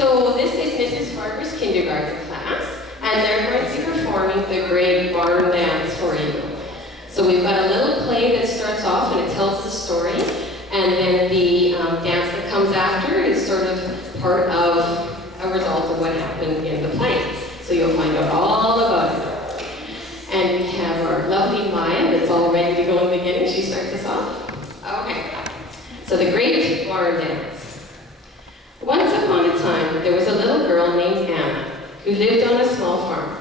So this is Mrs. Farber's kindergarten class, and they're going to be performing the Great Barn Dance for you. So we've got a little play that starts off and it tells the story, and then the dance that comes after is sort of part of a result of what happened in the play. So you'll find out all about it. And we have our lovely Maya that's all ready to go in the beginning. She starts us off. Okay. So the Great Barn Dance. Once upon a time, there was a little girl named Anna who lived on a small farm.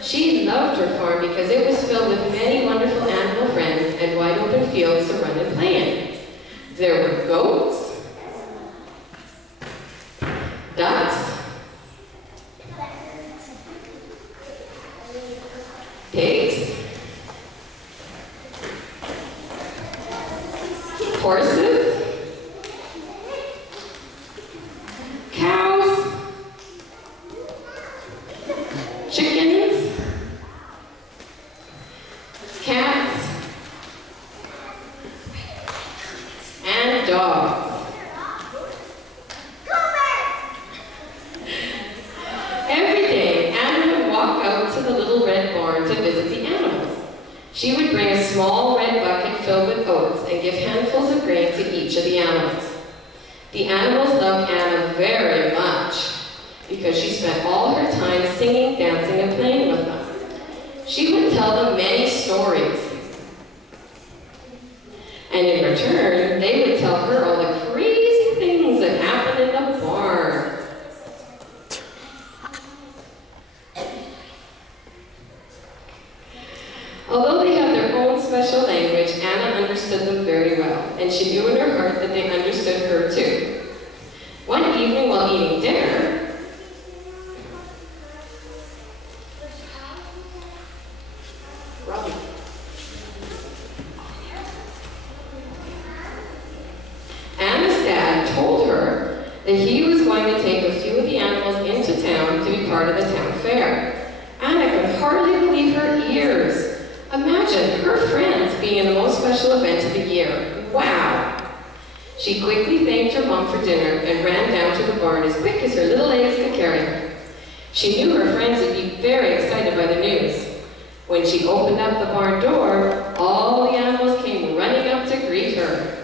She loved her farm because it was filled with many wonderful animal friends and wide open fields to run and play in. There were goats, ducks, pigs, horses, cows, chickens, cats, and dogs. Every day, Anna would walk out to the little red barn to visit the animals. She would bring a small red bucket filled with oats and give handfuls of grain to each of the animals. The animals loved Anna very much because she spent all her time singing, dancing, and playing with them. She would tell them many stories. And in return, they would tell her all the crazy things that happened in the barn. Although they had their own special language, Anna understood them very well, and she knew in her heart that they understood her too. One evening while eating dinner, Anna's dad told her that he was going to take a few of the animals into town to be part of the town fair. Anna could hardly believe her ears. Imagine her friends being in the most special event of the year. Wow! She quickly thanked her mom for dinner and ran down to the barn as quick as her little legs could carry her. She knew her friends would be very excited by the news. When she opened up the barn door, all the animals came running up to greet her.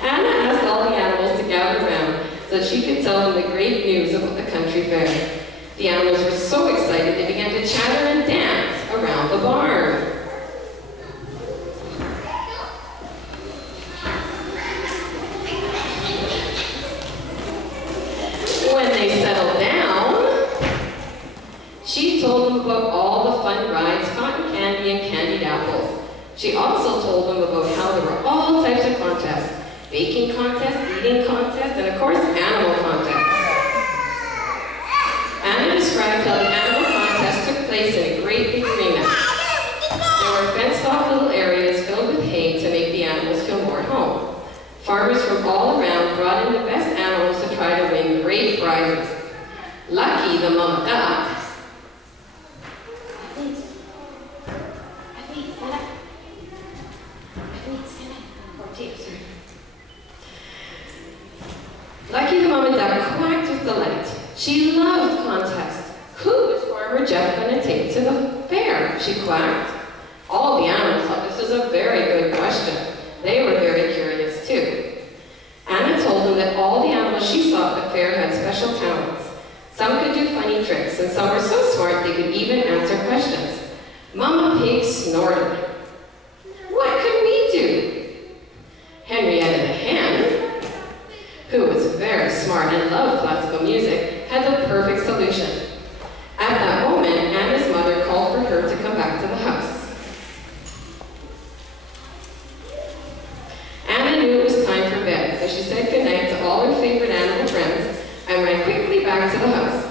Anna asked all the animals to gather around so she could tell them the great news about the country fair. The animals were so excited they began to chatter and dance around the barn. When they settled down, she told them about all the fun rides, cotton candy, and candied apples. She also told them about how there were all types of contests: baking contests, eating contests, and of course, animal contests. Anna described how the animal contest took place in a great big arena. There were fenced-off little areas filled with hay to make the animals feel more at home. Farmers from all around brought in the best animals to try to win great prizes. Lucky the mama duck quacked with delight. She loved contests. Who was Farmer Jeff going to take to the fair? She quacked. All the animals thought this was a very good question. They were very curious too. Anna told them that all the animals she saw at the fair had special talents. Some could do funny tricks, and some were so smart they could even answer questions. Mama Pig snorted. What could we do? Henrietta the hen, who was very smart and loved classical music, had the perfect solution. At that moment, Anna's mother called for her to come back to the house. Anna knew it was time for bed, so she said goodnight to all her favorite animal friends and ran quickly back to the house.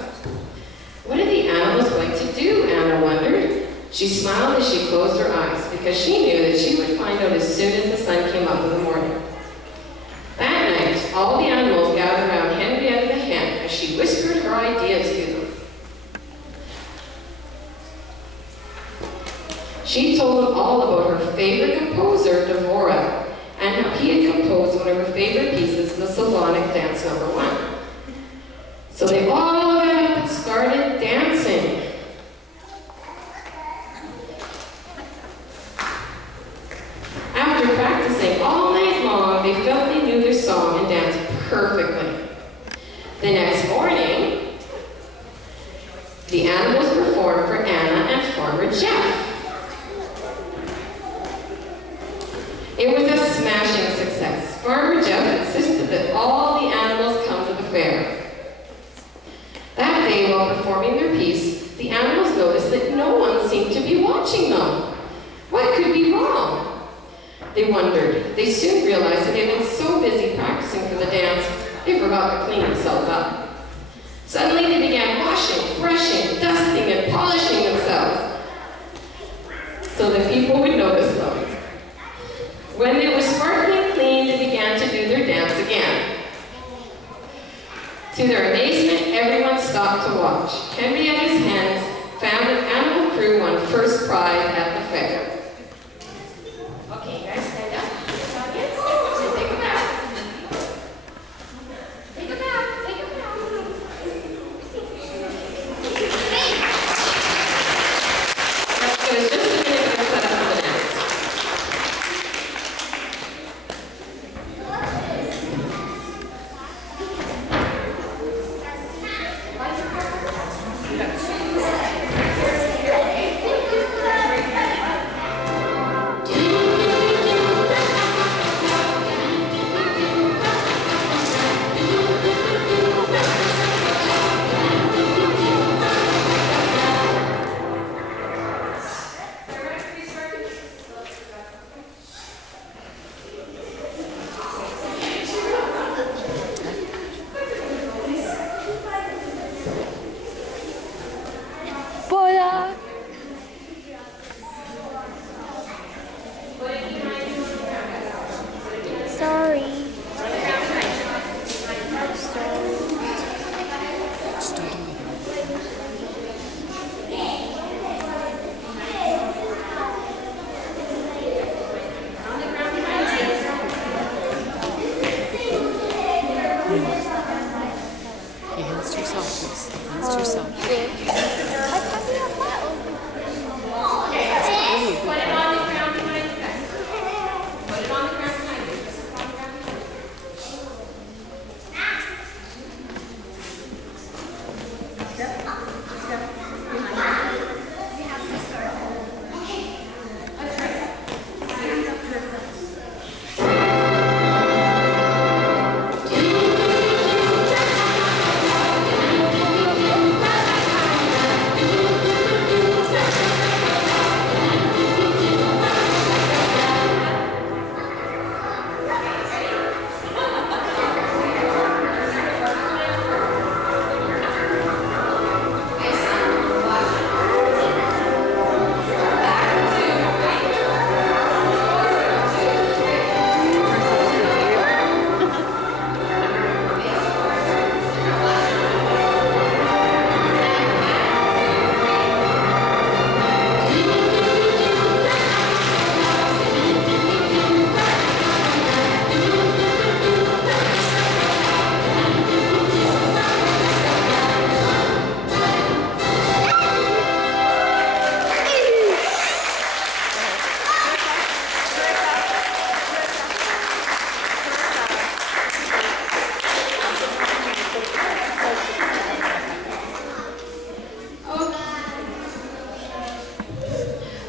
What are the animals going to do? Anna wondered. She smiled as she closed her eyes because she knew that she would find out as soon as the sun came up in the morning. That night, all the animals gathered around Henrietta the hen as she whispered her ideas to them. She told them all about her favorite composer, Dvorak, and how he had composed one of her favorite pieces, the Slavonic Dance No. 1. So they all got up and started dancing. After practicing all night long, they felt they knew their song and danced perfectly. The next morning, the animals performed for Anna and Farmer Jeff. It was a smashing success. Farmer Jeff insisted that all the animals come to the fair. That day, while performing their piece, the animals noticed that no one seemed to be watching them. What could be wrong? They wondered. They soon realized that they had been so busy practicing for the dance, they forgot to clean themselves up. Suddenly they began washing, brushing, dusting, and polishing themselves so that people would notice them. When they were sparkling clean, they began to do their dance again. To their amazement, everyone stopped to watch. Henrietta's hens found an animal crew won first prize at the fair. Okay, guys, stand up. And take a bath. Take a bath. Take a bath. Let's give us just a minute to set up the dance. Sorry. Hands to yourself, please. Hands to yourself.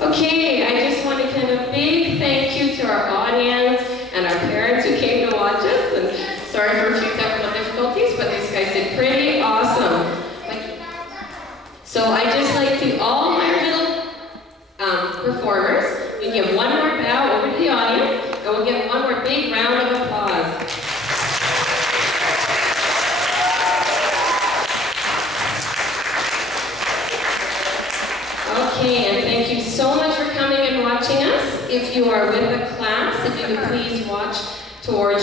Okay, I just want to give a big thank you to our audience and our parents who came to watch us. And sorry for a few technical difficulties, but these guys did pretty awesome. So I just like to all my little performers, we give one more bow over to the audience, and we'll give one more big round of applause. Okay, and thank you so much for coming and watching us. If you are with a class, if you could please watch towards